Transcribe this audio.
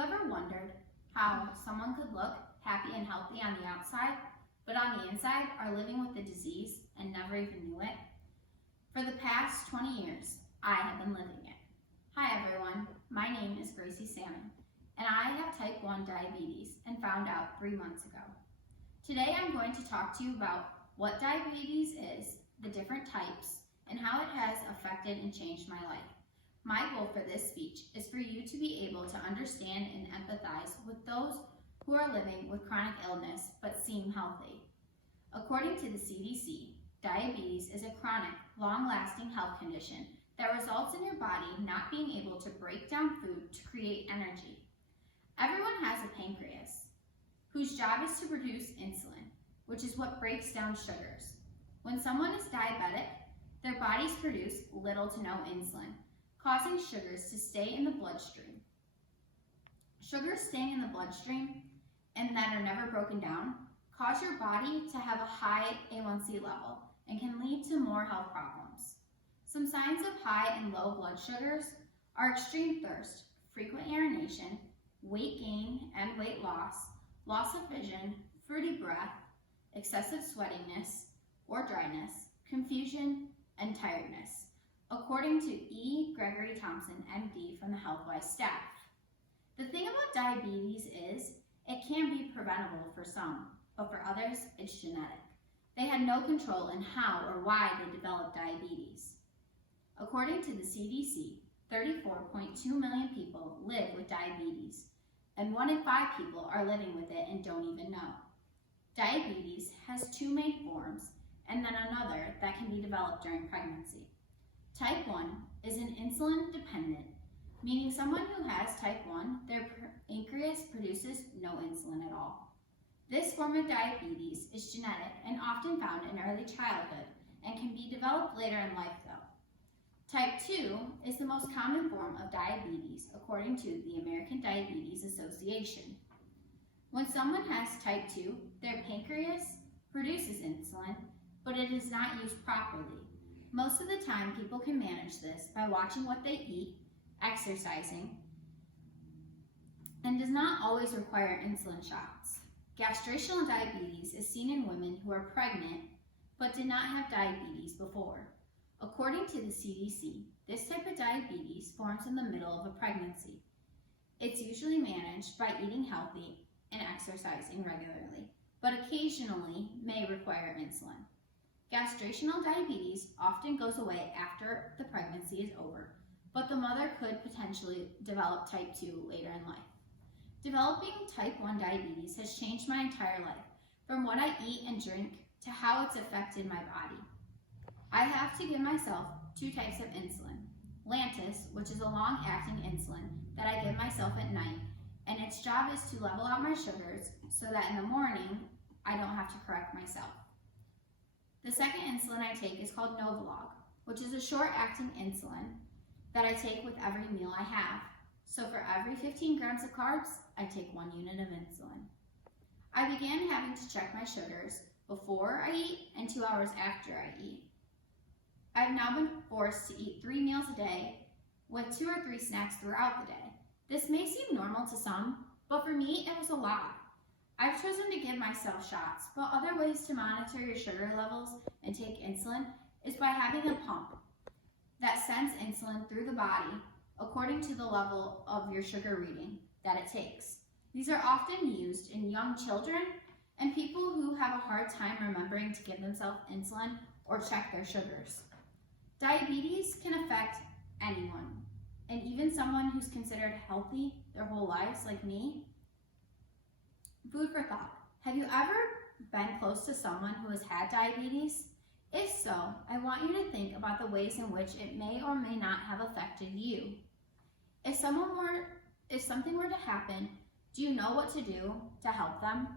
ever wondered how someone could look happy and healthy on the outside, but on the inside are living with the disease and never even knew it? For the past 20 years, I have been living it. Hi everyone, my name is Gracie Salmon, and I have type 1 diabetes and found out 3 months ago. Today I'm going to talk to you about what diabetes is, the different types, and how it has affected and changed my life. My goal for this speech is for you to be able to understand and empathize with those who are living with chronic illness but seem healthy. According to the CDC, diabetes is a chronic, long-lasting health condition that results in your body not being able to break down food to create energy. Everyone has a pancreas, whose job is to produce insulin, which is what breaks down sugars. When someone is diabetic, their bodies produce little to no insulin, causing sugars to stay in the bloodstream. Sugars staying in the bloodstream and that are never broken down cause your body to have a high A1C level and can lead to more health problems. Some signs of high and low blood sugars are extreme thirst, frequent urination, weight gain and weight loss, loss of vision, fruity breath, excessive sweatiness or dryness, confusion, and tiredness, according to E. Gregory Thompson, MD, from the HealthWise staff. The thing about diabetes is it can be preventable for some, but for others, it's genetic. They had no control in how or why they developed diabetes. According to the CDC, 34.2 million people live with diabetes, and 1 in 5 people are living with it and don't even know. Diabetes has 2 main forms, and then another that can be developed during pregnancy. Type 1 is an insulin dependent, meaning someone who has type 1, their pancreas produces no insulin at all. This form of diabetes is genetic and often found in early childhood and can be developed later in life though. Type 2 is the most common form of diabetes according to the American Diabetes Association. When someone has type 2, their pancreas produces insulin, but it is not used properly. Most of the time, people can manage this by watching what they eat, exercising, and does not always require insulin shots. Gestational diabetes is seen in women who are pregnant but did not have diabetes before. According to the CDC, this type of diabetes forms in the middle of a pregnancy. It's usually managed by eating healthy and exercising regularly, but occasionally may require insulin. Gestational diabetes often goes away after the pregnancy is over, but the mother could potentially develop type 2 later in life. Developing type 1 diabetes has changed my entire life, from what I eat and drink to how it's affected my body. I have to give myself 2 types of insulin. Lantus, which is a long-acting insulin that I give myself at night, and its job is to level out my sugars so that in the morning, I don't have to correct myself. The second insulin I take is called Novolog, which is a short-acting insulin that I take with every meal I have. So for every 15 grams of carbs, I take 1 unit of insulin. I began having to check my sugars before I eat and 2 hours after I eat. I've now been forced to eat 3 meals a day with 2 or 3 snacks throughout the day. This may seem normal to some, but for me, it was a lot. I've chosen to give myself shots, but other ways to monitor your sugar levels and take insulin is by having a pump that sends insulin through the body according to the level of your sugar reading that it takes. These are often used in young children and people who have a hard time remembering to give themselves insulin or check their sugars. Diabetes can affect anyone, and even someone who's considered healthy their whole lives, like me. Food for thought. Have you ever been close to someone who has had diabetes? If so, I want you to think about the ways in which it may or may not have affected you. If something were to happen, do you know what to do to help them?